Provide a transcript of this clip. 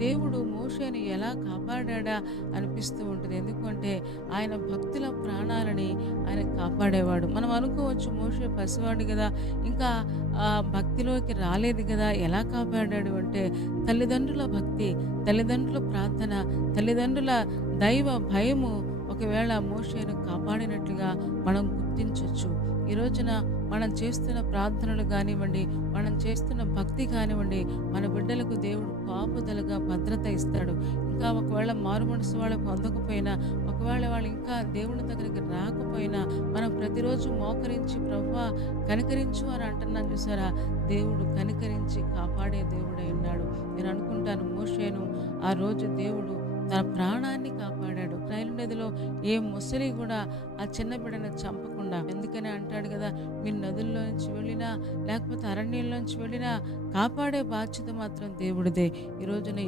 దేవుడు మోషేని ఎలా కాపాడాడా అనిపిస్తూ ఉంటుంది. ఎందుకంటే ఆయన భక్తుల ప్రాణాలని ఆయన కాపాడేవాడు. మనం అనుకోవచ్చు మోషే పసివాడు గదా! ఇంకా భక్తిలోకి రాలేదు గదా! ఎలా కాపాడాడు అంటే తల్లిదండ్రుల భక్తి, తల్లిదండ్రుల ప్రార్థన, తల్లిదండ్రుల దైవ భయము ఒకవేళ మోషేను కాపాడినట్లుగా మనం గుర్తించొచ్చు. ఈ రోజున మనం చేస్తున్న ప్రార్థనలు గానివ్వండి, మనం చేస్తున్న భక్తి కానివ్వండి, మన బిడ్డలకు దేవుడు కాపుదలగా భద్రత ఇస్తాడు. ఇంకా ఒకవేళ మారుమనసు వాళ్ళు పొందకపోయినా, ఒకవేళ వాళ్ళు ఇంకా దేవుని దగ్గరికి రాకపోయినా, మనం ప్రతిరోజు మోకరించి ప్రభువా కనికరించు అని అంటున్నాం చూసారా? దేవుడు కనికరించి కాపాడే దేవుడై ఉన్నాడు. నేను అనుకుంటాను మోషేను ఆ రోజు దేవుడు తన ప్రాణాన్ని కాపాడాడు. నైలు నదిలో ఏ ముసలి కూడా ఆ చిన్న బిడ్డను చంపకుండా. ఎందుకని అంటాడు కదా, మీరు నదుల్లో నుంచి వెళ్ళినా లేకపోతే అరణ్యంలోంచి వెళ్ళినా కాపాడే బాధ్యత మాత్రం దేవుడిదే. ఈ రోజున